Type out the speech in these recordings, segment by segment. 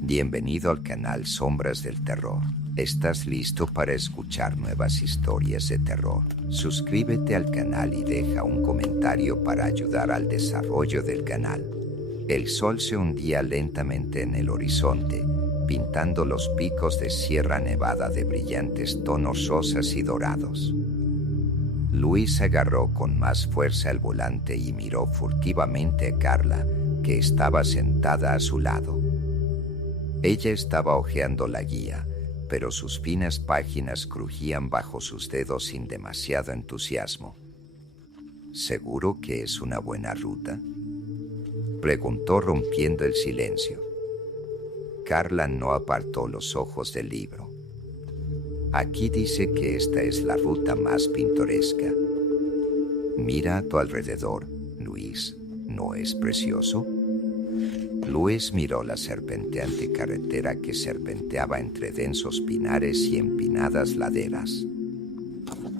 Bienvenido al canal Sombras del Terror. ¿Estás listo para escuchar nuevas historias de terror? Suscríbete al canal y deja un comentario para ayudar al desarrollo del canal. El sol se hundía lentamente en el horizonte, pintando los picos de Sierra Nevada de brillantes tonos rosas y dorados. Luis agarró con más fuerza el volante y miró furtivamente a Carla, que estaba sentada a su lado. Ella estaba hojeando la guía, pero sus finas páginas crujían bajo sus dedos sin demasiado entusiasmo. ¿Seguro que es una buena ruta?, preguntó rompiendo el silencio. Carla no apartó los ojos del libro. Aquí dice que esta es la ruta más pintoresca. Mira a tu alrededor, Luis. ¿No es precioso? Luis miró la serpenteante carretera que serpenteaba entre densos pinares y empinadas laderas.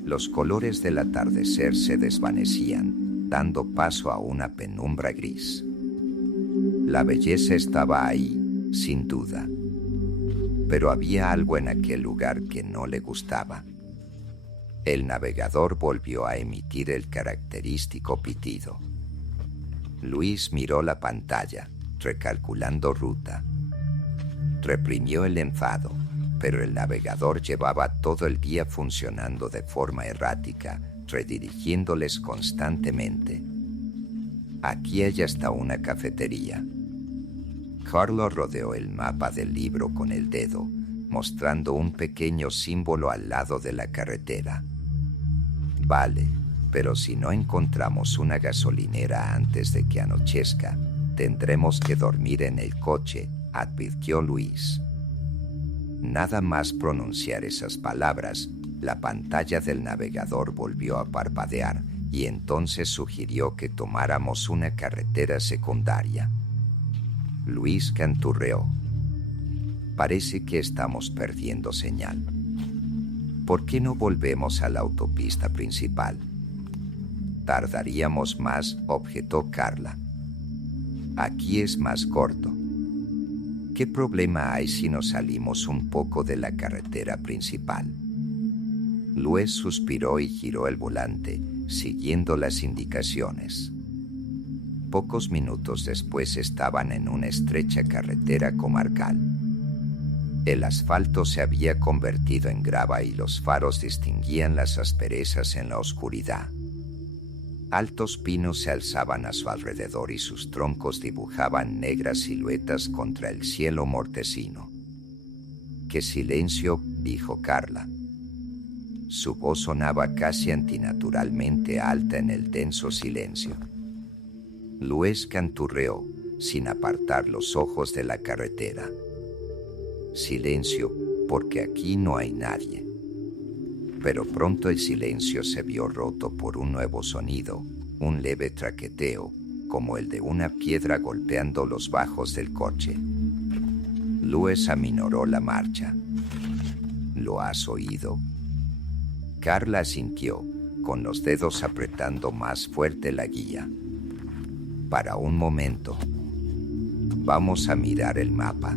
Los colores del atardecer se desvanecían, dando paso a una penumbra gris. La belleza estaba ahí, sin duda, pero había algo en aquel lugar que no le gustaba. El navegador volvió a emitir el característico pitido. Luis miró la pantalla, recalculando ruta. Reprimió el enfado, pero el navegador llevaba todo el día funcionando de forma errática, redirigiéndoles constantemente. Aquí hay hasta una cafetería. Carlos rodeó el mapa del libro con el dedo, mostrando un pequeño símbolo al lado de la carretera. Vale, pero si no encontramos una gasolinera antes de que anochezca, tendremos que dormir en el coche, advirtió Luis. Nada más pronunciar esas palabras, la pantalla del navegador volvió a parpadear y entonces sugirió que tomáramos una carretera secundaria. Luis canturreó. Parece que estamos perdiendo señal. ¿Por qué no volvemos a la autopista principal? Tardaríamos más, objetó Carla. Aquí es más corto. ¿Qué problema hay si nos salimos un poco de la carretera principal? Luis suspiró y giró el volante, siguiendo las indicaciones. Pocos minutos después estaban en una estrecha carretera comarcal. El asfalto se había convertido en grava y los faros distinguían las asperezas en la oscuridad. Altos pinos se alzaban a su alrededor y sus troncos dibujaban negras siluetas contra el cielo mortecino. «¡Qué silencio!», dijo Carla. Su voz sonaba casi antinaturalmente alta en el denso silencio. Luis canturreó, sin apartar los ojos de la carretera. Silencio, porque aquí no hay nadie. Pero pronto el silencio se vio roto por un nuevo sonido, un leve traqueteo, como el de una piedra golpeando los bajos del coche. Luis aminoró la marcha. ¿Lo has oído? Carla asintió, con los dedos apretando más fuerte la guía. Para un momento. Vamos a mirar el mapa.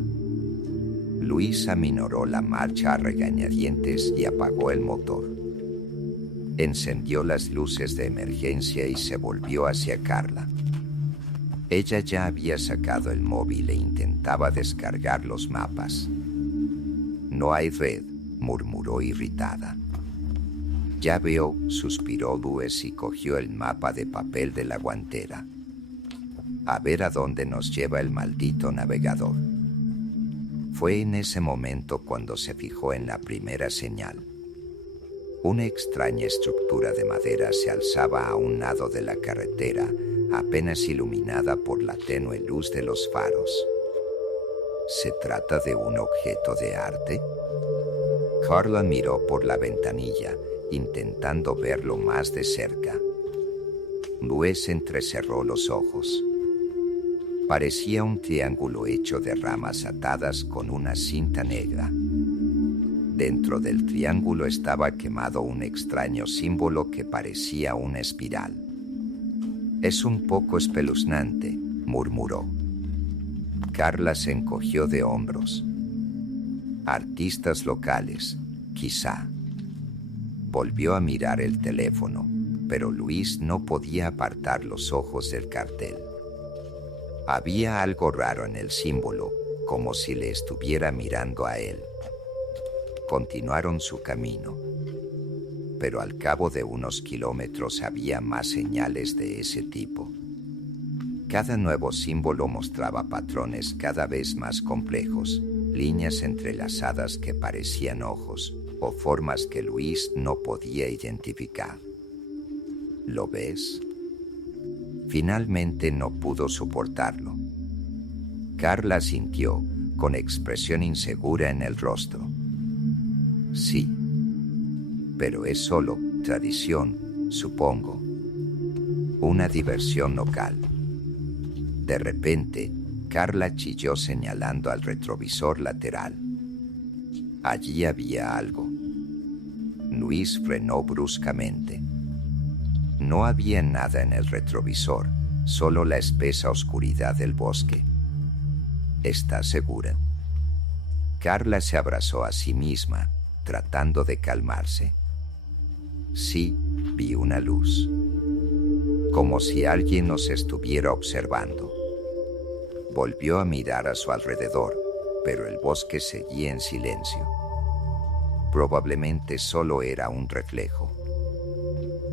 Luis aminoró la marcha a regañadientes y apagó el motor. Encendió las luces de emergencia y se volvió hacia Carla. Ella ya había sacado el móvil e intentaba descargar los mapas. No hay red, murmuró irritada. Ya veo, suspiró Luis y cogió el mapa de papel de la guantera. A ver a dónde nos lleva el maldito navegador. Fue en ese momento cuando se fijó en la primera señal. Una extraña estructura de madera se alzaba a un lado de la carretera, apenas iluminada por la tenue luz de los faros. ¿Se trata de un objeto de arte? Carla miró por la ventanilla, intentando verlo más de cerca. Luis entrecerró los ojos. Parecía un triángulo hecho de ramas atadas con una cinta negra. Dentro del triángulo estaba quemado un extraño símbolo que parecía una espiral. Es un poco espeluznante, murmuró. Carla se encogió de hombros. Artistas locales, quizá. Volvió a mirar el teléfono, pero Luis no podía apartar los ojos del cartel. Había algo raro en el símbolo, como si le estuviera mirando a él. Continuaron su camino, pero al cabo de unos kilómetros había más señales de ese tipo. Cada nuevo símbolo mostraba patrones cada vez más complejos, líneas entrelazadas que parecían ojos, o formas que Luis no podía identificar. ¿Lo ves? Finalmente no pudo soportarlo. Carla sintió, con expresión insegura en el rostro. Sí, pero es solo tradición, supongo. Una diversión local. De repente, Carla chilló señalando al retrovisor lateral. Allí había algo. Luis frenó bruscamente. No había nada en el retrovisor, solo la espesa oscuridad del bosque. ¿Estás segura? Carla se abrazó a sí misma, tratando de calmarse. Sí, vi una luz. Como si alguien nos estuviera observando. Volvió a mirar a su alrededor, pero el bosque seguía en silencio. Probablemente solo era un reflejo.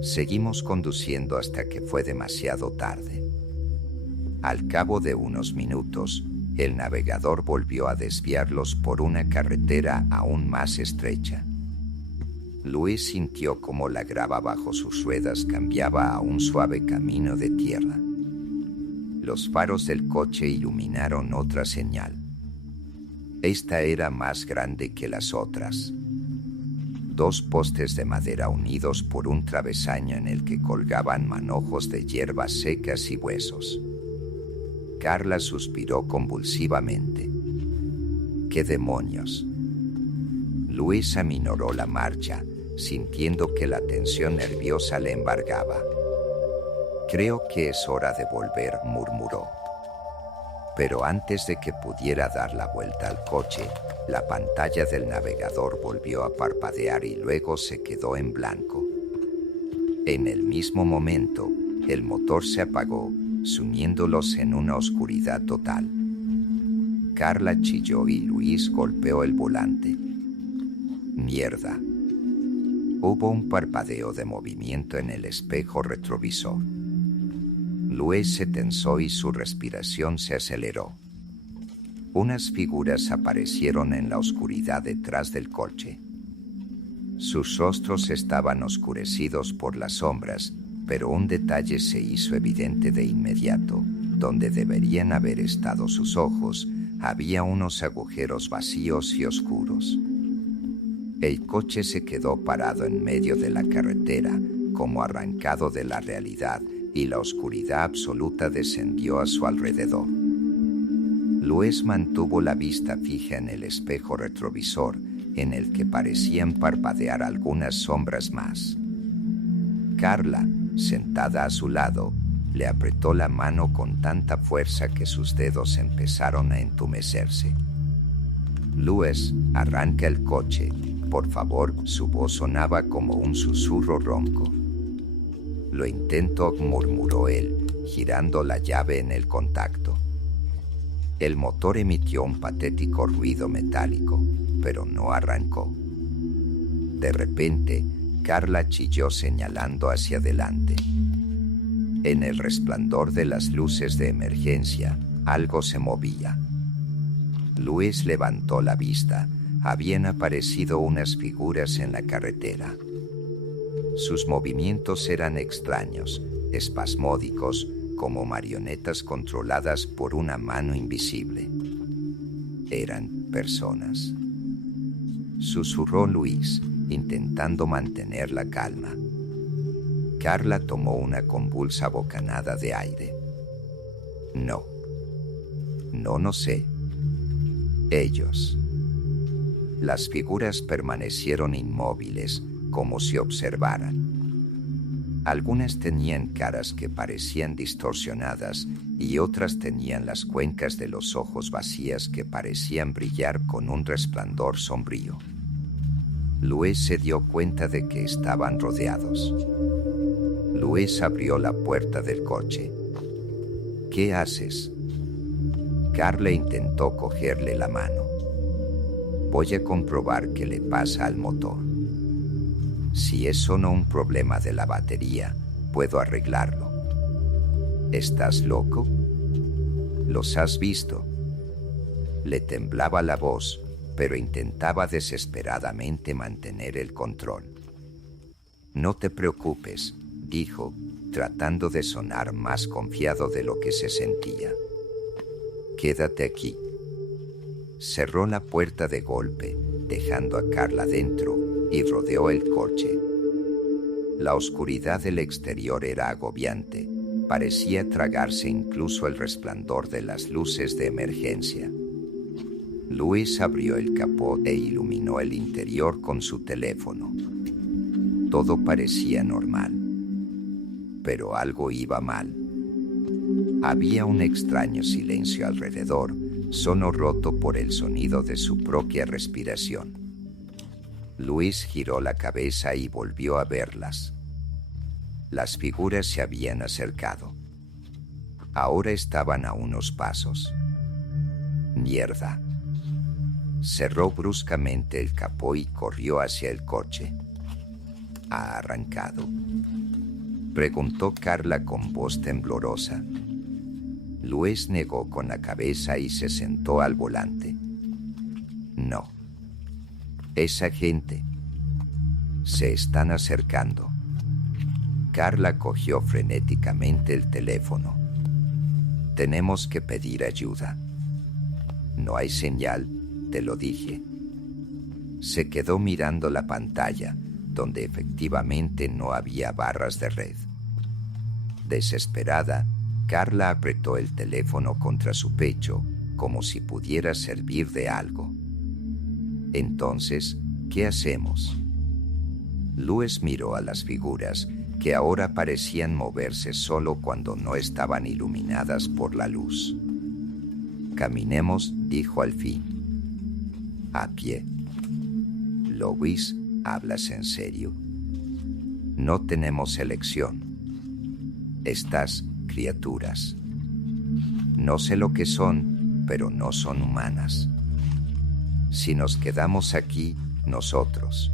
Seguimos conduciendo hasta que fue demasiado tarde. Al cabo de unos minutos, el navegador volvió a desviarlos por una carretera aún más estrecha. Luis sintió como la grava bajo sus ruedas cambiaba a un suave camino de tierra. Los faros del coche iluminaron otra señal. Esta era más grande que las otras. 2 postes de madera unidos por un travesaño en el que colgaban manojos de hierbas secas y huesos. Carla suspiró convulsivamente. ¡Qué demonios! Luis aminoró la marcha, sintiendo que la tensión nerviosa le embargaba. Creo que es hora de volver, murmuró. Pero antes de que pudiera dar la vuelta al coche, la pantalla del navegador volvió a parpadear y luego se quedó en blanco. En el mismo momento, el motor se apagó, sumiéndolos en una oscuridad total. Carla chilló y Luis golpeó el volante. ¡Mierda! Hubo un parpadeo de movimiento en el espejo retrovisor. Luis se tensó y su respiración se aceleró. Unas figuras aparecieron en la oscuridad detrás del coche. Sus rostros estaban oscurecidos por las sombras, pero un detalle se hizo evidente de inmediato. Donde deberían haber estado sus ojos, había unos agujeros vacíos y oscuros. El coche se quedó parado en medio de la carretera, como arrancado de la realidad, y la oscuridad absoluta descendió a su alrededor. Luis mantuvo la vista fija en el espejo retrovisor, en el que parecían parpadear algunas sombras más. Carla, sentada a su lado, le apretó la mano con tanta fuerza que sus dedos empezaron a entumecerse. Luis, arranca el coche, por favor. Su voz sonaba como un susurro ronco. Lo intento, murmuró él, girando la llave en el contacto. El motor emitió un patético ruido metálico, pero no arrancó. De repente, Carla chilló señalando hacia adelante. En el resplandor de las luces de emergencia, algo se movía. Luis levantó la vista. Habían aparecido unas figuras en la carretera. Sus movimientos eran extraños, espasmódicos, como marionetas controladas por una mano invisible. Eran personas. Susurró Luis, intentando mantener la calma. Carla tomó una convulsa bocanada de aire. No sé. Ellos. Las figuras permanecieron inmóviles, como si observaran. Algunas tenían caras que parecían distorsionadas y otras tenían las cuencas de los ojos vacías que parecían brillar con un resplandor sombrío. Luis se dio cuenta de que estaban rodeados. Luis abrió la puerta del coche. ¿Qué haces? Carla intentó cogerle la mano. Voy a comprobar qué le pasa al motor. Si es solo un problema de la batería, puedo arreglarlo. ¿Estás loco? ¿Los has visto? Le temblaba la voz, pero intentaba desesperadamente mantener el control. No te preocupes, dijo, tratando de sonar más confiado de lo que se sentía. Quédate aquí. Cerró la puerta de golpe, dejando a Carla dentro, y rodeó el coche. La oscuridad del exterior era agobiante, parecía tragarse incluso el resplandor de las luces de emergencia. Luis abrió el capó e iluminó el interior con su teléfono. Todo parecía normal, pero algo iba mal. Había un extraño silencio alrededor, solo roto por el sonido de su propia respiración. Luis giró la cabeza y volvió a verlas. Las figuras se habían acercado. Ahora estaban a unos pasos. Mierda. Cerró bruscamente el capó y corrió hacia el coche. ¿Ha arrancado?, preguntó Carla con voz temblorosa. Luis negó con la cabeza y se sentó al volante. No. Esa gente. Se están acercando. Carla cogió frenéticamente el teléfono. Tenemos que pedir ayuda. No hay señal, te lo dije. Se quedó mirando la pantalla, donde efectivamente no había barras de red. Desesperada, Carla apretó el teléfono contra su pecho, como si pudiera servir de algo. Entonces, ¿qué hacemos? Luis miró a las figuras, que ahora parecían moverse solo cuando no estaban iluminadas por la luz. Caminemos, dijo al fin. A pie. Luis, ¿hablas en serio? No tenemos elección. Estas criaturas. No sé lo que son, pero no son humanas. Si nos quedamos aquí, nosotros.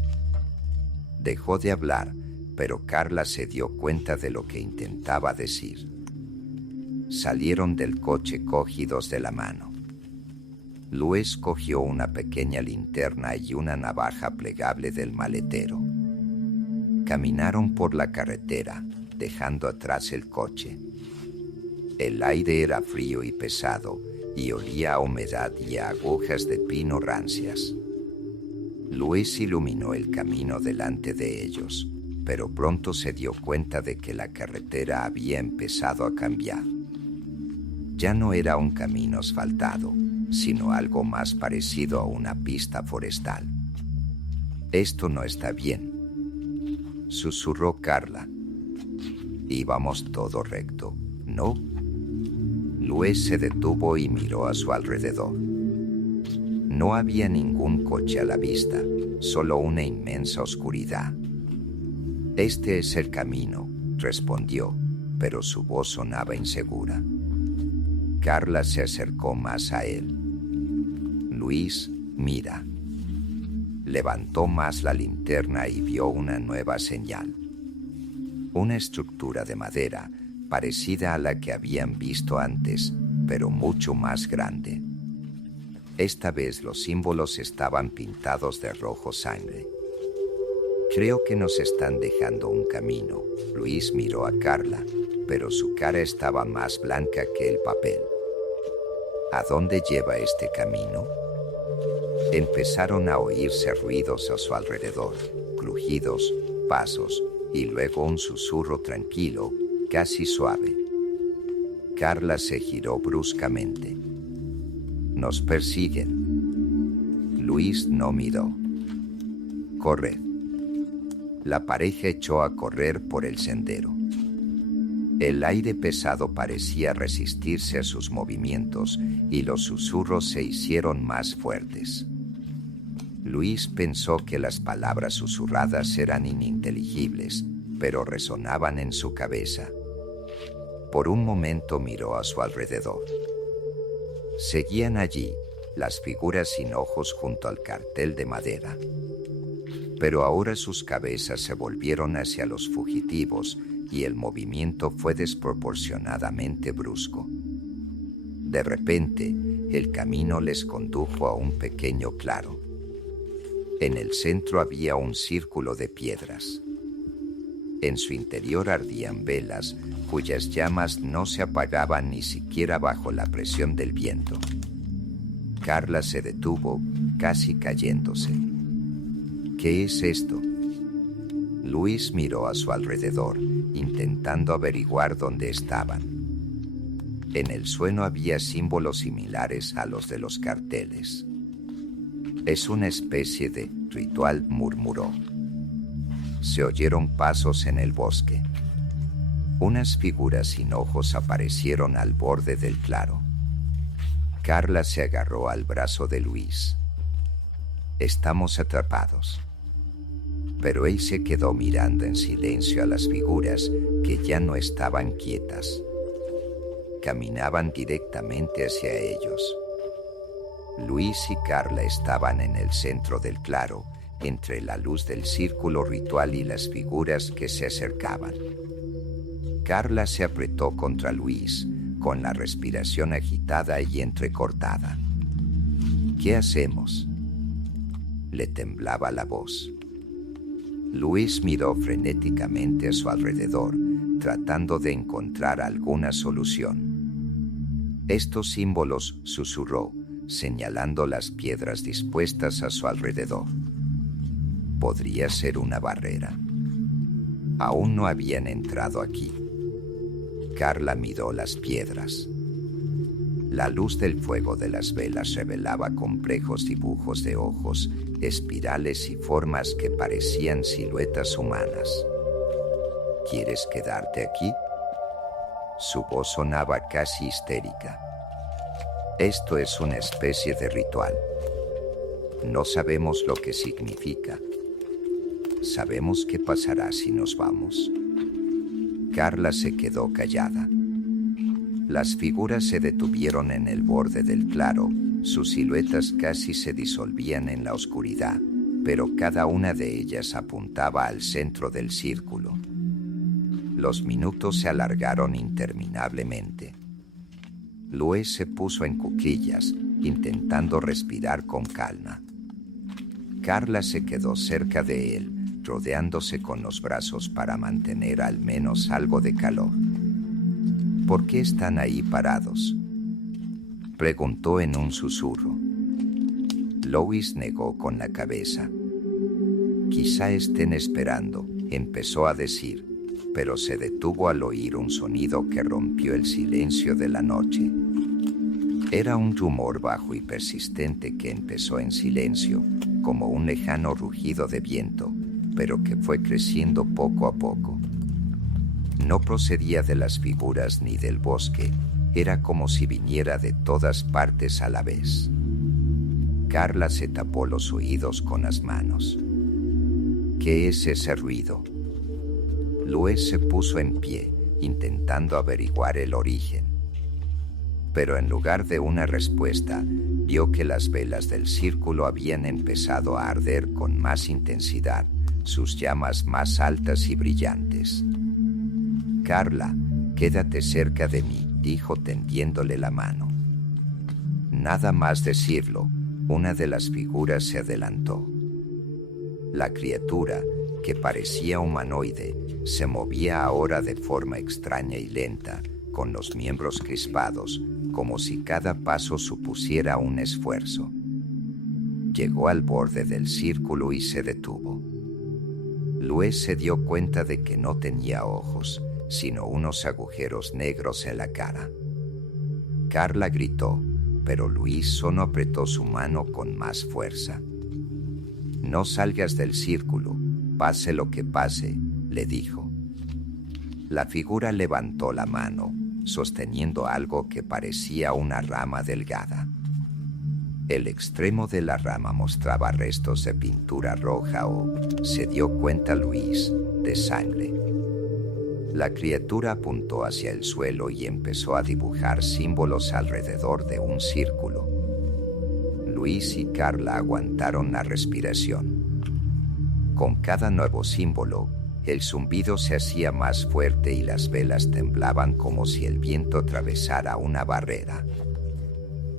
Dejó de hablar, pero Carla se dio cuenta de lo que intentaba decir. Salieron del coche cogidos de la mano. Luis cogió una pequeña linterna y una navaja plegable del maletero. Caminaron por la carretera, dejando atrás el coche. El aire era frío y pesado, y olía a humedad y a agujas de pino rancias. Luis iluminó el camino delante de ellos, pero pronto se dio cuenta de que la carretera había empezado a cambiar. Ya no era un camino asfaltado, sino algo más parecido a una pista forestal. Esto no está bien, susurró Carla. Íbamos todo recto, ¿no? Luis se detuvo y miró a su alrededor. No había ningún coche a la vista, solo una inmensa oscuridad. Este es el camino, respondió, pero su voz sonaba insegura. Carla se acercó más a él. Luis, mira. Levantó más la linterna y vio una nueva señal. Una estructura de madera, parecida a la que habían visto antes, pero mucho más grande. Esta vez los símbolos estaban pintados de rojo sangre. Creo que nos están dejando un camino. Luis miró a Carla, pero su cara estaba más blanca que el papel. ¿A dónde lleva este camino? Empezaron a oírse ruidos a su alrededor, crujidos, pasos, y luego un susurro tranquilo, casi suave. Carla se giró bruscamente. Nos persiguen. Luis no miró. Corred. La pareja echó a correr por el sendero. El aire pesado parecía resistirse a sus movimientos y los susurros se hicieron más fuertes. Luis pensó que las palabras susurradas eran ininteligibles, pero resonaban en su cabeza. Por un momento miró a su alrededor. Seguían allí las figuras sin ojos junto al cartel de madera. Pero ahora sus cabezas se volvieron hacia los fugitivos y el movimiento fue desproporcionadamente brusco. De repente, el camino les condujo a un pequeño claro. En el centro había un círculo de piedras. En su interior ardían velas, cuyas llamas no se apagaban ni siquiera bajo la presión del viento. Carla se detuvo, casi cayéndose. ¿Qué es esto? Luis miró a su alrededor, intentando averiguar dónde estaban. En el suelo había símbolos similares a los de los carteles. Es una especie de ritual, murmuró. Se oyeron pasos en el bosque. Unas figuras sin ojos aparecieron al borde del claro. Carla se agarró al brazo de Luis. Estamos atrapados. Pero él se quedó mirando en silencio a las figuras que ya no estaban quietas. Caminaban directamente hacia ellos. Luis y Carla estaban en el centro del claro, entre la luz del círculo ritual y las figuras que se acercaban. Carla se apretó contra Luis, con la respiración agitada y entrecortada. ¿Qué hacemos? Le temblaba la voz. Luis miró frenéticamente a su alrededor, tratando de encontrar alguna solución. Estos símbolos, susurró, señalando las piedras dispuestas a su alrededor. Podría ser una barrera. Aún no habían entrado aquí. Carla miró las piedras. La luz del fuego de las velas revelaba complejos dibujos de ojos, espirales y formas que parecían siluetas humanas. ¿Quieres quedarte aquí? Su voz sonaba casi histérica. Esto es una especie de ritual. No sabemos lo que significa. ¿Sabemos qué pasará si nos vamos? Carla se quedó callada. Las figuras se detuvieron en el borde del claro, sus siluetas casi se disolvían en la oscuridad, pero cada una de ellas apuntaba al centro del círculo. Los minutos se alargaron interminablemente. Luis se puso en cuclillas, intentando respirar con calma. Carla se quedó cerca de él, rodeándose con los brazos para mantener al menos algo de calor. ¿Por qué están ahí parados?, preguntó en un susurro. Luis negó con la cabeza. Quizá estén esperando, empezó a decir, pero se detuvo al oír un sonido que rompió el silencio de la noche. Era un rumor bajo y persistente que empezó en silencio, como un lejano rugido de viento, pero que fue creciendo poco a poco. No procedía de las figuras ni del bosque, era como si viniera de todas partes a la vez. Carla se tapó los oídos con las manos. ¿Qué es ese ruido? Luis se puso en pie, intentando averiguar el origen. Pero en lugar de una respuesta, vio que las velas del círculo habían empezado a arder con más intensidad, sus llamas más altas y brillantes. Carla, quédate cerca de mí, dijo tendiéndole la mano. Nada más decirlo, una de las figuras se adelantó. La criatura, que parecía humanoide, se movía ahora de forma extraña y lenta, con los miembros crispados, como si cada paso supusiera un esfuerzo. Llegó al borde del círculo y se detuvo. Luis se dio cuenta de que no tenía ojos, sino unos agujeros negros en la cara. Carla gritó, pero Luis solo apretó su mano con más fuerza. No salgas del círculo, Pase lo que pase, le dijo. La figura levantó la mano, sosteniendo algo que parecía una rama delgada. El extremo de la rama mostraba restos de pintura roja o, se dio cuenta Luis, de sangre. La criatura apuntó hacia el suelo y empezó a dibujar símbolos alrededor de un círculo. Luis y Carla aguantaron la respiración. Con cada nuevo símbolo, el zumbido se hacía más fuerte y las velas temblaban como si el viento atravesara una barrera.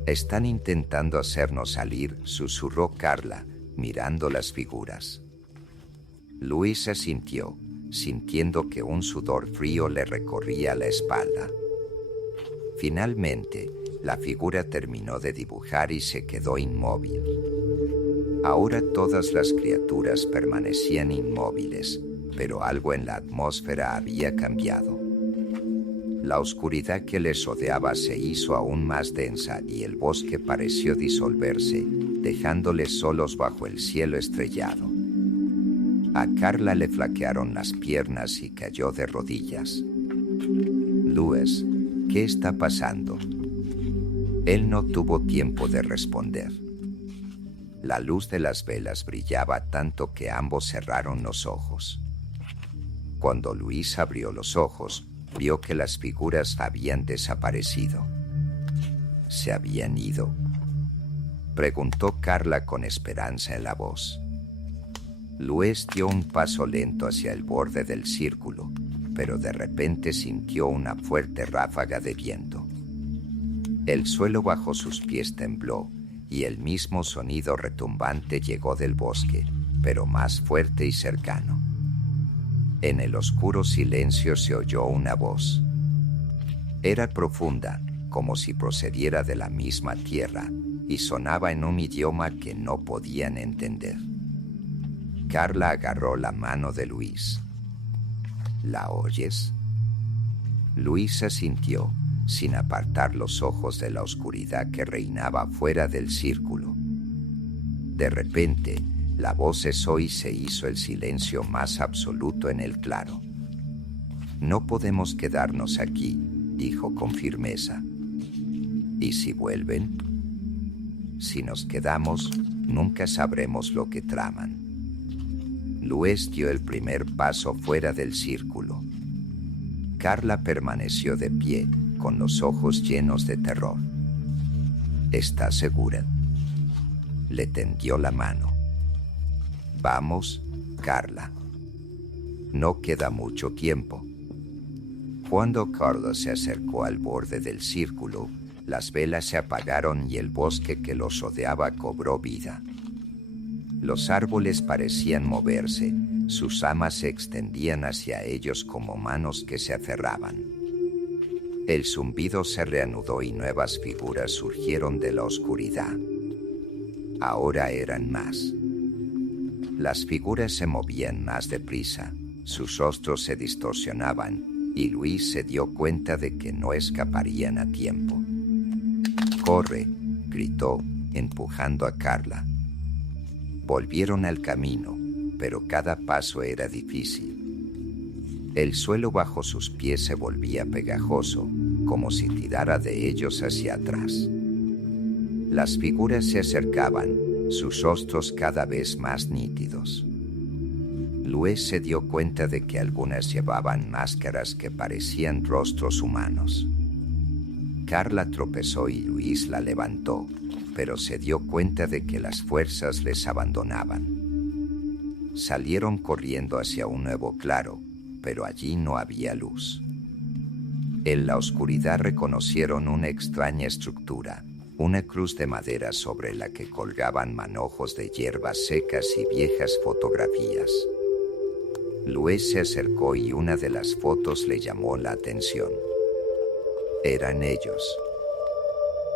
«Están intentando hacernos salir», susurró Carla, mirando las figuras. Luis asintió, sintiendo que un sudor frío le recorría la espalda. Finalmente, la figura terminó de dibujar y se quedó inmóvil. Ahora todas las criaturas permanecían inmóviles, pero algo en la atmósfera había cambiado. La oscuridad que les rodeaba se hizo aún más densa y el bosque pareció disolverse, dejándoles solos bajo el cielo estrellado. A Carla le flaquearon las piernas y cayó de rodillas. «Luis, ¿qué está pasando?». Él no tuvo tiempo de responder. La luz de las velas brillaba tanto que ambos cerraron los ojos. Cuando Luis abrió los ojos, vio que las figuras habían desaparecido. ¿Se habían ido?, preguntó Carla con esperanza en la voz. Luis dio un paso lento hacia el borde del círculo, pero de repente sintió una fuerte ráfaga de viento. El suelo bajo sus pies tembló y el mismo sonido retumbante llegó del bosque, pero más fuerte y cercano. En el oscuro silencio se oyó una voz. Era profunda, como si procediera de la misma tierra, y sonaba en un idioma que no podían entender. Carla agarró la mano de Luis. ¿La oyes?». Luis asintió, sin apartar los ojos de la oscuridad que reinaba fuera del círculo. De repente, la voz cesó y se hizo el silencio más absoluto en el claro. «No podemos quedarnos aquí», dijo con firmeza. «¿Y si vuelven?». «Si nos quedamos, nunca sabremos lo que traman». Luis dio el primer paso fuera del círculo. Carla permaneció de pie, con los ojos llenos de terror. «¿Estás segura?». Le tendió la mano. «Vamos, Carla. No queda mucho tiempo». Cuando Carla se acercó al borde del círculo, las velas se apagaron y el bosque que los rodeaba cobró vida. Los árboles parecían moverse, sus ramas se extendían hacia ellos como manos que se aferraban. El zumbido se reanudó y nuevas figuras surgieron de la oscuridad. Ahora eran más. Las figuras se movían más deprisa, sus rostros se distorsionaban y Luis se dio cuenta de que no escaparían a tiempo. «¡Corre!», gritó, empujando a Carla. Volvieron al camino, pero cada paso era difícil. El suelo bajo sus pies se volvía pegajoso, como si tirara de ellos hacia atrás. Las figuras se acercaban, sus rostros cada vez más nítidos. Luis se dio cuenta de que algunas llevaban máscaras que parecían rostros humanos. Carla tropezó y Luis la levantó, pero se dio cuenta de que las fuerzas les abandonaban. Salieron corriendo hacia un nuevo claro, pero allí no había luz. En la oscuridad reconocieron una extraña estructura, una cruz de madera sobre la que colgaban manojos de hierbas secas y viejas fotografías. Luis se acercó y una de las fotos le llamó la atención. Eran ellos.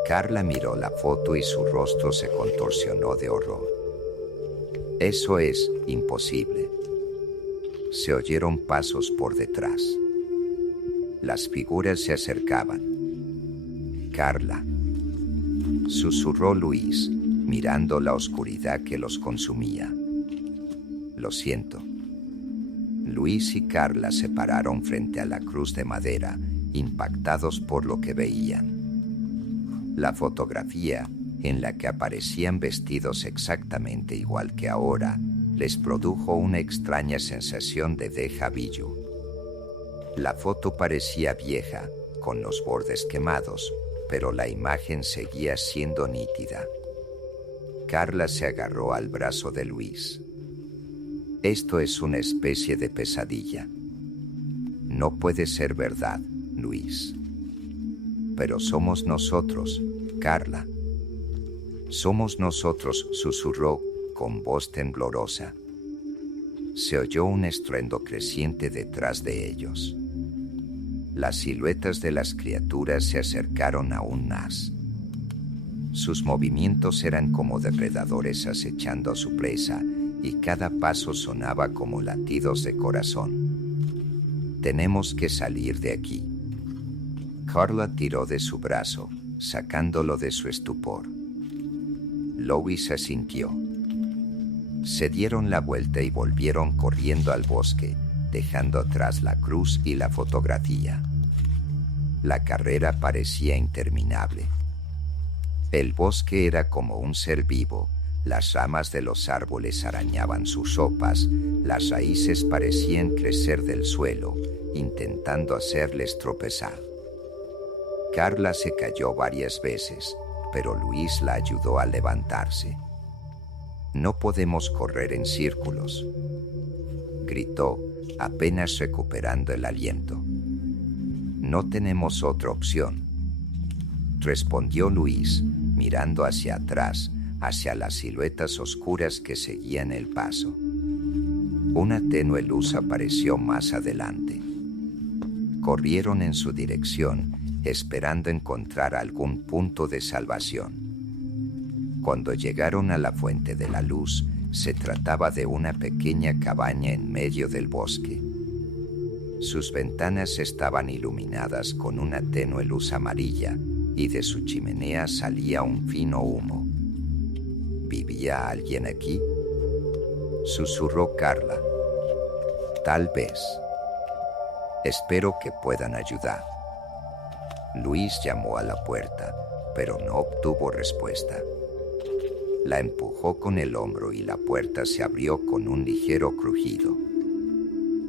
Carla miró la foto y su rostro se contorsionó de horror. «Eso es imposible». Se oyeron pasos por detrás. Las figuras se acercaban. «Carla», susurró Luis, mirando la oscuridad que los consumía. «Lo siento, Luis y Carla se pararon frente a la cruz de madera, impactados por lo que veían. La fotografía, en la que aparecían vestidos exactamente igual que ahora, les produjo una extraña sensación de déjà vu. La foto parecía vieja, con los bordes quemados, pero la imagen seguía siendo nítida. Carla se agarró al brazo de Luis. Esto es una especie de pesadilla. No puede ser verdad, Luis. Pero somos nosotros, Carla. Somos nosotros, susurró con voz temblorosa. Se oyó un estruendo creciente detrás de ellos. Las siluetas de las criaturas se acercaron aún más. Sus movimientos eran como depredadores acechando a su presa, y cada paso sonaba como latidos de corazón. Tenemos que salir de aquí. Carla tiró de su brazo, sacándolo de su estupor. Louis asintió. Se dieron la vuelta y volvieron corriendo al bosque, dejando atrás la cruz y la fotografía. La carrera parecía interminable. El bosque era como un ser vivo. Las ramas de los árboles arañaban sus sopas, las raíces parecían crecer del suelo, intentando hacerles tropezar. Carla se cayó varias veces, pero Luis la ayudó a levantarse. No podemos correr en círculos, gritó, apenas recuperando el aliento. No tenemos otra opción, respondió Luis, mirando hacia atrás, hacia las siluetas oscuras que seguían el paso. Una tenue luz apareció más adelante. Corrieron en su dirección, esperando encontrar algún punto de salvación. Cuando llegaron a la fuente de la luz, se trataba de una pequeña cabaña en medio del bosque. Sus ventanas estaban iluminadas con una tenue luz amarilla y de su chimenea salía un fino humo. ¿Vivía alguien aquí?, susurró Carla. Tal vez. Espero que puedan ayudar. Luis llamó a la puerta, pero no obtuvo respuesta. La empujó con el hombro y la puerta se abrió con un ligero crujido.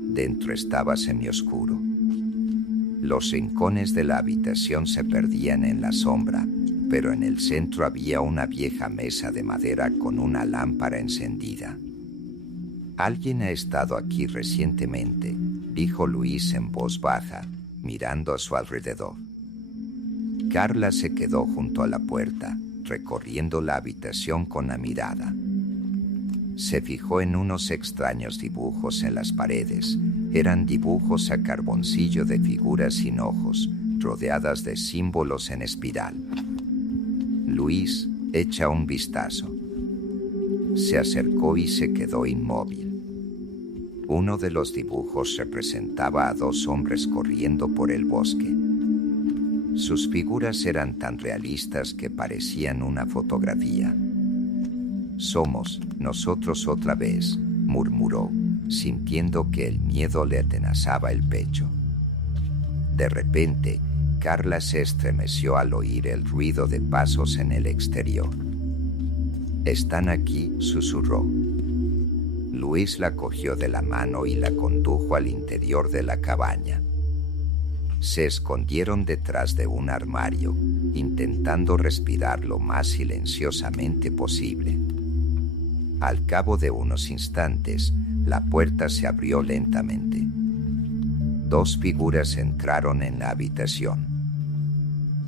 Dentro estaba semioscuro. Los rincones de la habitación se perdían en la sombra, pero en el centro había una vieja mesa de madera con una lámpara encendida. Alguien ha estado aquí recientemente, dijo Luis en voz baja, mirando a su alrededor. Carla se quedó junto a la puerta, recorriendo la habitación con la mirada. Se fijó en unos extraños dibujos en las paredes. Eran dibujos a carboncillo de figuras sin ojos, rodeadas de símbolos en espiral. Luis echa un vistazo. Se acercó y se quedó inmóvil. Uno de los dibujos representaba a dos hombres corriendo por el bosque. Sus figuras eran tan realistas que parecían una fotografía. Somos nosotros otra vez, murmuró, sintiendo que el miedo le atenazaba el pecho. De repente, Carla se estremeció al oír el ruido de pasos en el exterior. «Están aquí», susurró. Luis la cogió de la mano y la condujo al interior de la cabaña. Se escondieron detrás de un armario, intentando respirar lo más silenciosamente posible. Al cabo de unos instantes, la puerta se abrió lentamente. Dos figuras entraron en la habitación.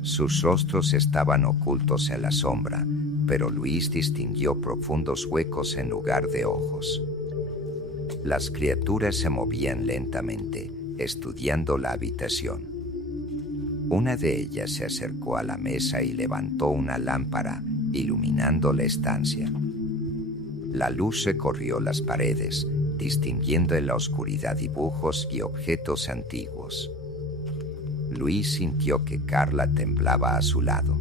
Sus rostros estaban ocultos en la sombra, pero Luis distinguió profundos huecos en lugar de ojos. Las criaturas se movían lentamente, estudiando la habitación. Una de ellas se acercó a la mesa y levantó una lámpara, iluminando la estancia. La luz recorrió las paredes, distinguiendo en la oscuridad dibujos y objetos antiguos. Luis sintió que Carla temblaba a su lado.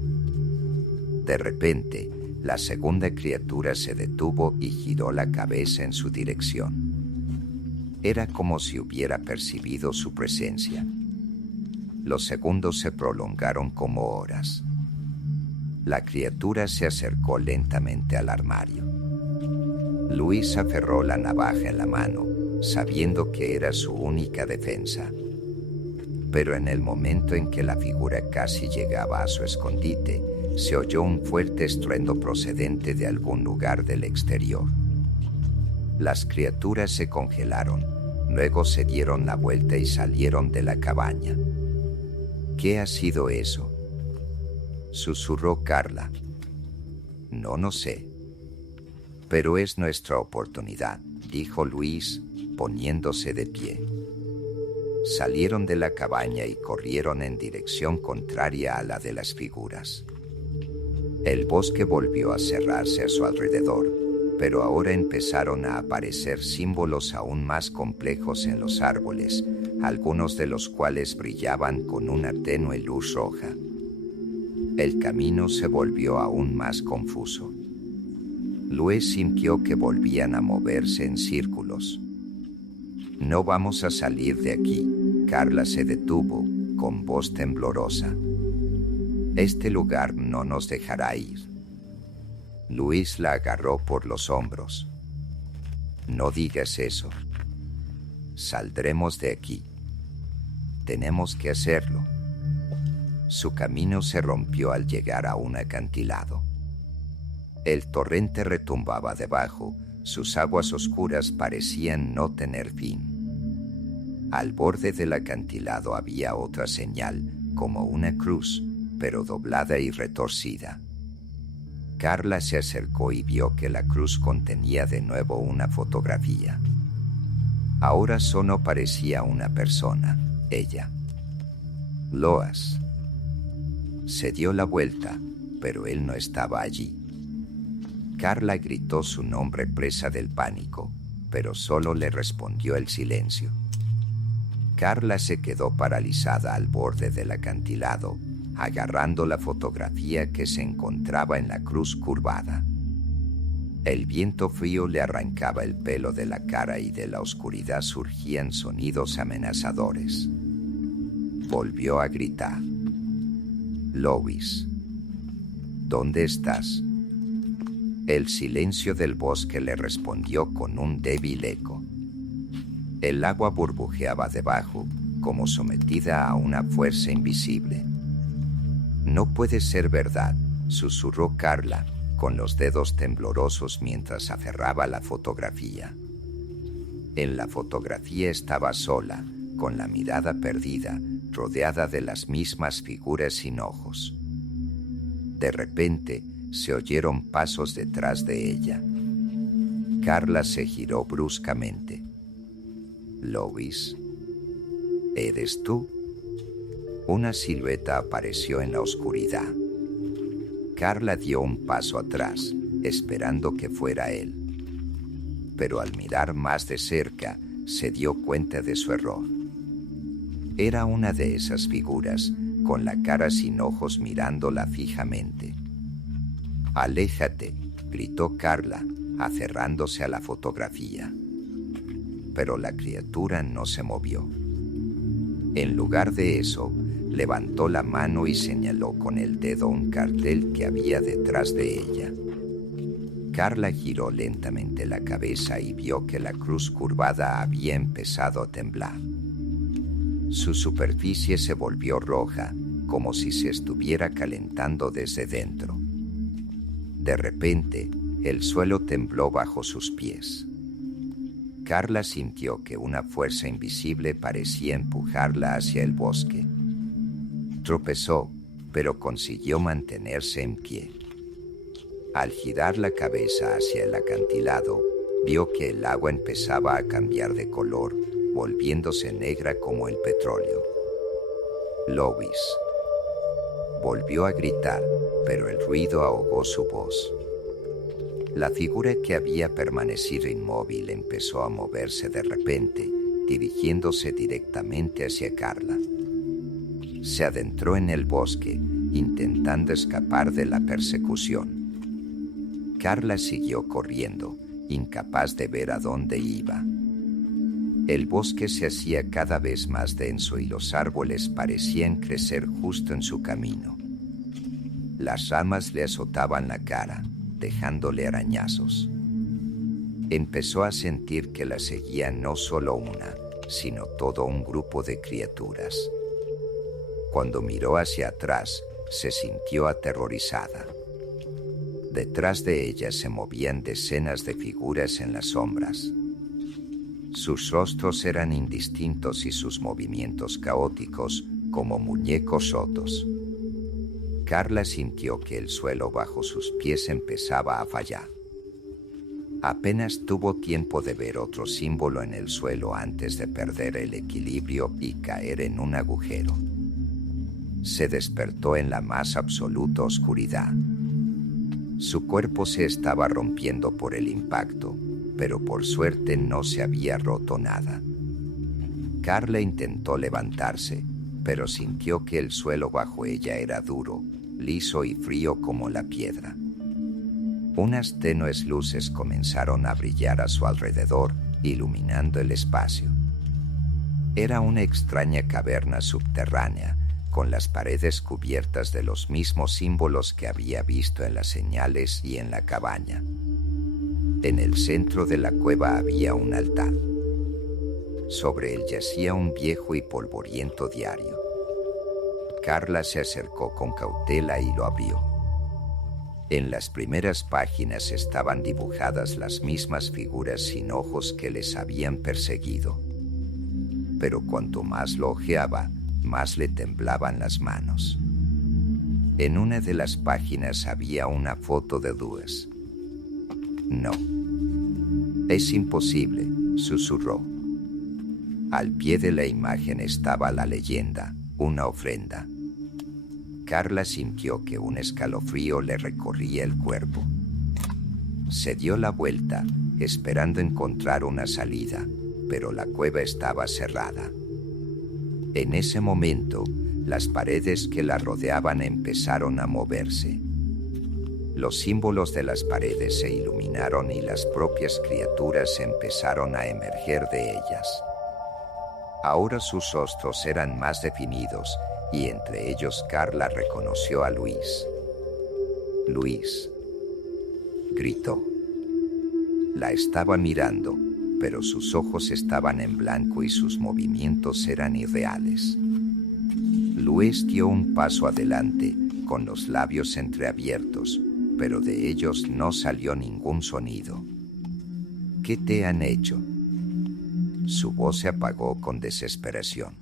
De repente, la segunda criatura se detuvo y giró la cabeza en su dirección. Era como si hubiera percibido su presencia. Los segundos se prolongaron como horas. La criatura se acercó lentamente al armario. Luis aferró la navaja en la mano, sabiendo que era su única defensa. Pero en el momento en que la figura casi llegaba a su escondite, se oyó un fuerte estruendo procedente de algún lugar del exterior. Las criaturas se congelaron, luego se dieron la vuelta y salieron de la cabaña. ¿Qué ha sido eso?, susurró Carla. No sé. Pero es nuestra oportunidad, dijo Luis, poniéndose de pie. Salieron de la cabaña y corrieron en dirección contraria a la de las figuras. El bosque volvió a cerrarse a su alrededor, pero ahora empezaron a aparecer símbolos aún más complejos en los árboles, algunos de los cuales brillaban con una tenue luz roja. El camino se volvió aún más confuso. Luis sintió que volvían a moverse en círculos. No vamos a salir de aquí. Carla se detuvo, con voz temblorosa. Este lugar no nos dejará ir. Luis la agarró por los hombros. No digas eso. Saldremos de aquí. Tenemos que hacerlo. Su camino se rompió al llegar a un acantilado. El torrente retumbaba debajo, sus aguas oscuras parecían no tener fin. Al borde del acantilado había otra señal, como una cruz, pero doblada y retorcida. Carla se acercó y vio que la cruz contenía de nuevo una fotografía. Ahora solo parecía una persona, ella. Loas. Se dio la vuelta, pero él no estaba allí. Carla gritó su nombre presa del pánico, pero solo le respondió el silencio. Carla se quedó paralizada al borde del acantilado, agarrando la fotografía que se encontraba en la cruz curvada. El viento frío le arrancaba el pelo de la cara y de la oscuridad surgían sonidos amenazadores. Volvió a gritar. Lois, ¿dónde estás? El silencio del bosque le respondió con un débil eco. El agua burbujeaba debajo, como sometida a una fuerza invisible. No puede ser verdad, susurró Carla, con los dedos temblorosos mientras aferraba la fotografía. En la fotografía estaba sola, con la mirada perdida, rodeada de las mismas figuras sin ojos. De repente, se oyeron pasos detrás de ella. Carla se giró bruscamente. Lois, ¿eres tú? Una silueta apareció en la oscuridad. Carla dio un paso atrás, esperando que fuera él. Pero al mirar más de cerca, se dio cuenta de su error. Era una de esas figuras, con la cara sin ojos mirándola fijamente. «Aléjate», gritó Carla, aferrándose a la fotografía. Pero la criatura no se movió. En lugar de eso, levantó la mano y señaló con el dedo un cartel que había detrás de ella. Carla giró lentamente la cabeza y vio que la cruz curvada había empezado a temblar. Su superficie se volvió roja, como si se estuviera calentando desde dentro. De repente, el suelo tembló bajo sus pies. Carla sintió que una fuerza invisible parecía empujarla hacia el bosque. Tropezó, pero consiguió mantenerse en pie. Al girar la cabeza hacia el acantilado, vio que el agua empezaba a cambiar de color, volviéndose negra como el petróleo. Lois. Volvió a gritar, pero el ruido ahogó su voz. La figura que había permanecido inmóvil empezó a moverse de repente, dirigiéndose directamente hacia Carla. Se adentró en el bosque, intentando escapar de la persecución. Carla siguió corriendo, incapaz de ver a dónde iba. El bosque se hacía cada vez más denso y los árboles parecían crecer justo en su camino. Las ramas le azotaban la cara, dejándole arañazos. Empezó a sentir que la seguía no solo una, sino todo un grupo de criaturas. Cuando miró hacia atrás, se sintió aterrorizada. Detrás de ella se movían decenas de figuras en las sombras. Sus rostros eran indistintos y sus movimientos caóticos, como muñecos rotos. Carla sintió que el suelo bajo sus pies empezaba a fallar. Apenas tuvo tiempo de ver otro símbolo en el suelo antes de perder el equilibrio y caer en un agujero. Se despertó en la más absoluta oscuridad. Su cuerpo se estaba rompiendo por el impacto, pero por suerte no se había roto nada. Carla intentó levantarse, pero sintió que el suelo bajo ella era duro, liso y frío como la piedra. Unas tenues luces comenzaron a brillar a su alrededor, iluminando el espacio. Era una extraña caverna subterránea, con las paredes cubiertas de los mismos símbolos que había visto en las señales y en la cabaña. En el centro de la cueva había un altar. Sobre él yacía un viejo y polvoriento diario. Carla se acercó con cautela y lo abrió. En las primeras páginas estaban dibujadas las mismas figuras sin ojos que les habían perseguido. Pero cuanto más lo hojeaba, más le temblaban las manos. En una de las páginas había una foto de Lewis. «No, es imposible», susurró. Al pie de la imagen estaba la leyenda, una ofrenda. Carla sintió que un escalofrío le recorría el cuerpo. Se dio la vuelta, esperando encontrar una salida, pero la cueva estaba cerrada. En ese momento, las paredes que la rodeaban empezaron a moverse. Los símbolos de las paredes se iluminaron y las propias criaturas empezaron a emerger de ellas. Ahora sus rostros eran más definidos y entre ellos Carla reconoció a Luis. «Luis», gritó. La estaba mirando, pero sus ojos estaban en blanco y sus movimientos eran irreales. Luis dio un paso adelante, con los labios entreabiertos, pero de ellos no salió ningún sonido. «¿Qué te han hecho?». Su voz se apagó con desesperación.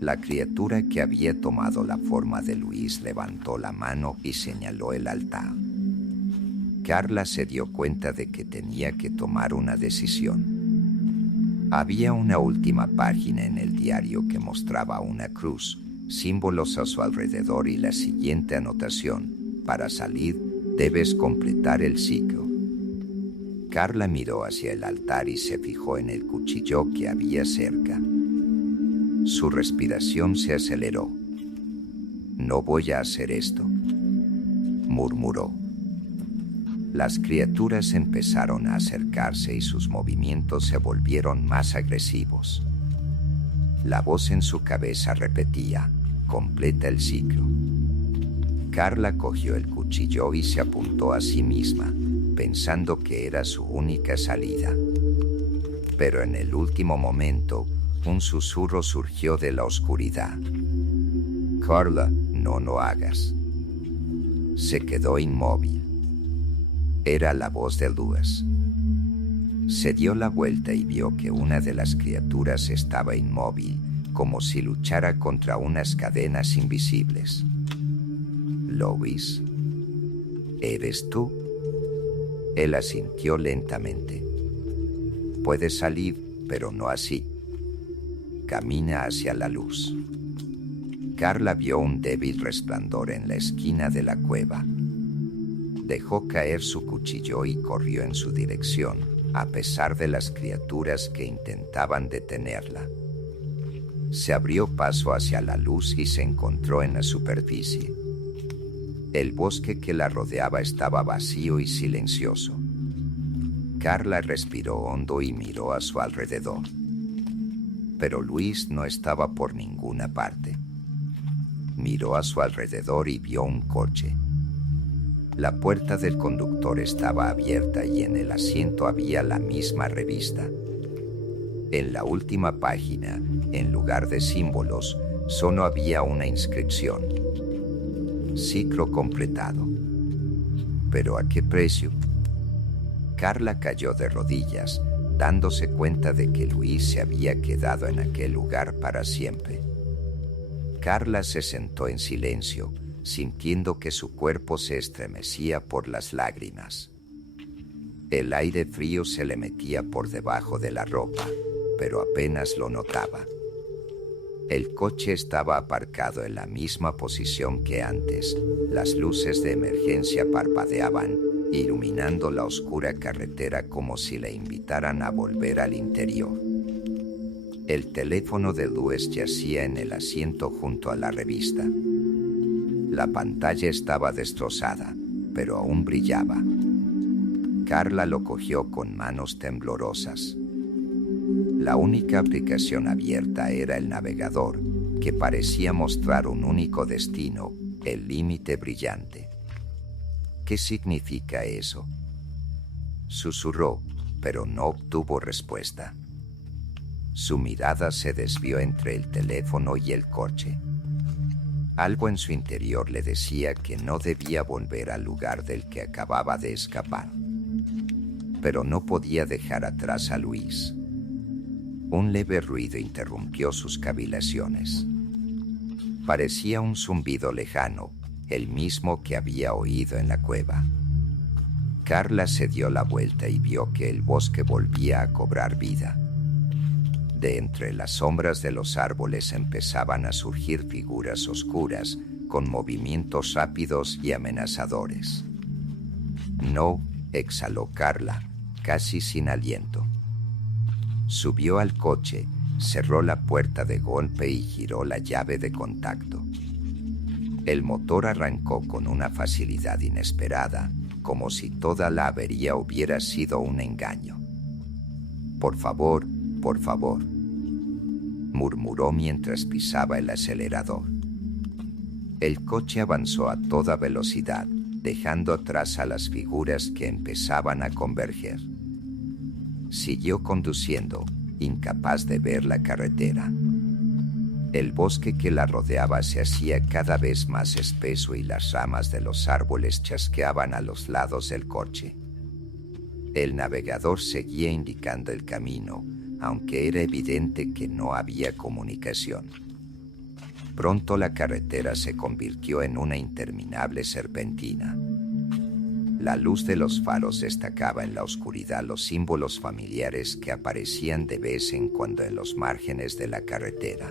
La criatura que había tomado la forma de Luis levantó la mano y señaló el altar. Carla se dio cuenta de que tenía que tomar una decisión. Había una última página en el diario que mostraba una cruz, símbolos a su alrededor y la siguiente anotación: «Para salir, debes completar el ciclo». Carla miró hacia el altar y se fijó en el cuchillo que había cerca. Su respiración se aceleró. «No voy a hacer esto», murmuró. Las criaturas empezaron a acercarse y sus movimientos se volvieron más agresivos. La voz en su cabeza repetía: «Completa el ciclo». Carla cogió el cuchillo y se apuntó a sí misma, pensando que era su única salida. Pero en el último momento, un susurro surgió de la oscuridad. «Carla, no lo hagas». Se quedó inmóvil. Era la voz de Lewis. Se dio la vuelta y vio que una de las criaturas estaba inmóvil, como si luchara contra unas cadenas invisibles. «Lewis, ¿eres tú?». Él asintió lentamente. «Puedes salir, pero no así. Camina hacia la luz». Carla vio un débil resplandor en la esquina de la cueva. Dejó caer su cuchillo y corrió en su dirección, a pesar de las criaturas que intentaban detenerla. Se abrió paso hacia la luz y se encontró en la superficie. El bosque que la rodeaba estaba vacío y silencioso. Carla respiró hondo y miró a su alrededor. Pero Luis no estaba por ninguna parte. Miró a su alrededor y vio un coche. La puerta del conductor estaba abierta y en el asiento había la misma revista. En la última página, en lugar de símbolos, solo había una inscripción: ciclo completado. ¿Pero a qué precio? Carla cayó de rodillas, dándose cuenta de que Luis se había quedado en aquel lugar para siempre. Carla se sentó en silencio, sintiendo que su cuerpo se estremecía por las lágrimas. El aire frío se le metía por debajo de la ropa, pero apenas lo notaba. El coche estaba aparcado en la misma posición que antes. Las luces de emergencia parpadeaban, iluminando la oscura carretera como si le invitaran a volver al interior. El teléfono de Luis yacía en el asiento junto a la revista. La pantalla estaba destrozada, pero aún brillaba. Carla lo cogió con manos temblorosas. La única aplicación abierta era el navegador, que parecía mostrar un único destino, el límite brillante. ¿Qué significa eso? Susurró, pero no obtuvo respuesta. Su mirada se desvió entre el teléfono y el coche. Algo en su interior le decía que no debía volver al lugar del que acababa de escapar. Pero no podía dejar atrás a Luis. Un leve ruido interrumpió sus cavilaciones. Parecía un zumbido lejano, el mismo que había oído en la cueva. Carla se dio la vuelta y vio que el bosque volvía a cobrar vida. De entre las sombras de los árboles empezaban a surgir figuras oscuras, con movimientos rápidos y amenazadores. No, exhaló Carla, casi sin aliento. Subió al coche, cerró la puerta de golpe y giró la llave de contacto. El motor arrancó con una facilidad inesperada, como si toda la avería hubiera sido un engaño. Por favor, murmuró mientras pisaba el acelerador. El coche avanzó a toda velocidad, dejando atrás a las figuras que empezaban a converger. Siguió conduciendo, incapaz de ver la carretera. El bosque que la rodeaba se hacía cada vez más espeso y las ramas de los árboles chasqueaban a los lados del coche. El navegador seguía indicando el camino, aunque era evidente que no había comunicación. Pronto la carretera se convirtió en una interminable serpentina. La luz de los faros destacaba en la oscuridad los símbolos familiares que aparecían de vez en cuando en los márgenes de la carretera.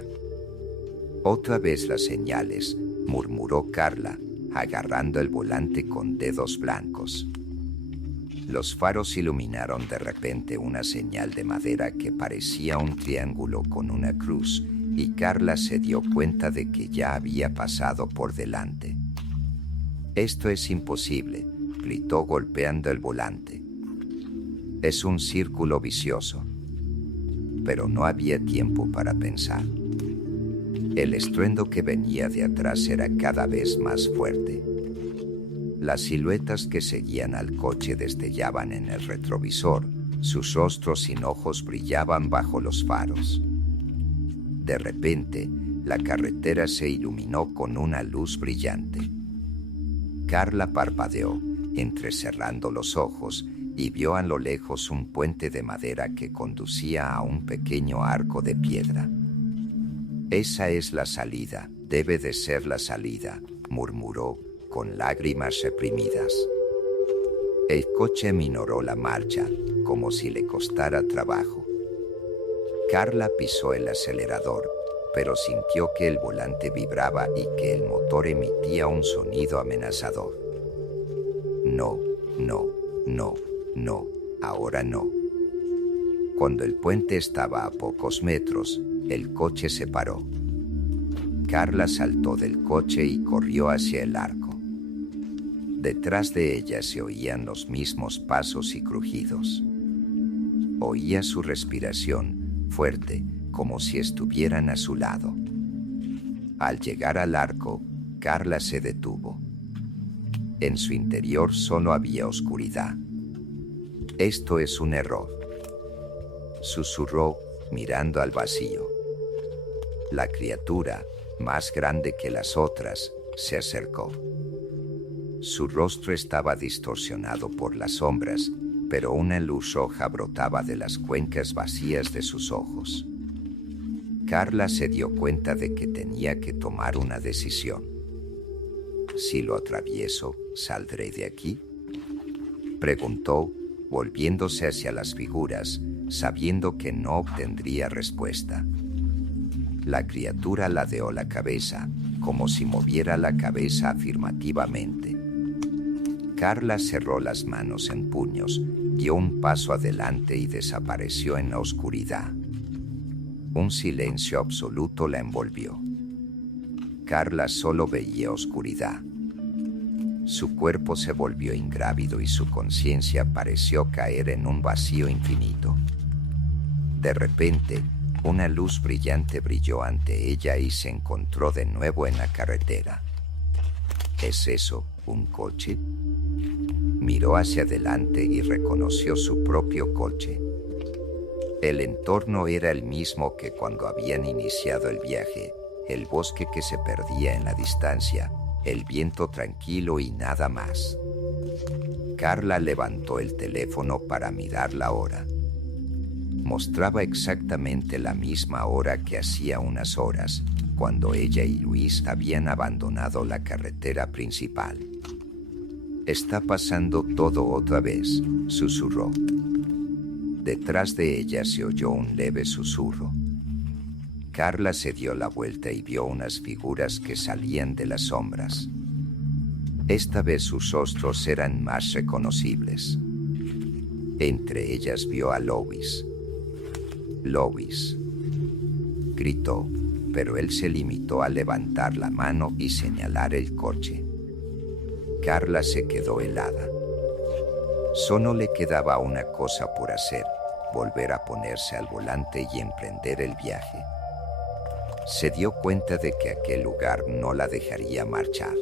Otra vez las señales, murmuró Carla, agarrando el volante con dedos blancos. Los faros iluminaron de repente una señal de madera que parecía un triángulo con una cruz, y Carla se dio cuenta de que ya había pasado por delante. Esto es imposible, gritó golpeando el volante. Es un círculo vicioso. Pero no había tiempo para pensar. El estruendo que venía de atrás era cada vez más fuerte. Las siluetas que seguían al coche destellaban en el retrovisor, sus rostros sin ojos brillaban bajo los faros. De repente, la carretera se iluminó con una luz brillante. Carla parpadeó, entrecerrando los ojos, y vio a lo lejos un puente de madera que conducía a un pequeño arco de piedra. Esa es la salida, debe de ser la salida, murmuró, con lágrimas reprimidas. El coche minoró la marcha, como si le costara trabajo. Carla pisó el acelerador, pero sintió que el volante vibraba y que el motor emitía un sonido amenazador. No, ahora no. Cuando el puente estaba a pocos metros, el coche se paró. Carla saltó del coche y corrió hacia el arco. Detrás de ella se oían los mismos pasos y crujidos. Oía su respiración, fuerte, como si estuvieran a su lado. Al llegar al arco, Carla se detuvo. En su interior solo había oscuridad. «Esto es un error», susurró, mirando al vacío. La criatura, más grande que las otras, se acercó. Su rostro estaba distorsionado por las sombras, pero una luz roja brotaba de las cuencas vacías de sus ojos. Carla se dio cuenta de que tenía que tomar una decisión. «¿Si lo atravieso, saldré de aquí?», preguntó, volviéndose hacia las figuras, sabiendo que no obtendría respuesta. La criatura ladeó la cabeza, como si moviera la cabeza afirmativamente. Carla cerró las manos en puños, dio un paso adelante y desapareció en la oscuridad. Un silencio absoluto la envolvió. Carla solo veía oscuridad. Su cuerpo se volvió ingrávido y su conciencia pareció caer en un vacío infinito. De repente, una luz brillante brilló ante ella y se encontró de nuevo en la carretera. ¿Es eso un coche? Miró hacia adelante y reconoció su propio coche. El entorno era el mismo que cuando habían iniciado el viaje, el bosque que se perdía en la distancia, el viento tranquilo y nada más. Carla levantó el teléfono para mirar la hora. Mostraba exactamente la misma hora que hacía unas horas, cuando ella y Luis habían abandonado la carretera principal. «Está pasando todo otra vez», susurró. Detrás de ella se oyó un leve susurro. Carla se dio la vuelta y vio unas figuras que salían de las sombras. Esta vez sus rostros eran más reconocibles. Entre ellas vio a Lois. «Lois», gritó, pero él se limitó a levantar la mano y señalar el coche. Carla se quedó helada. Solo le quedaba una cosa por hacer: volver a ponerse al volante y emprender el viaje. Se dio cuenta de que aquel lugar no la dejaría marchar.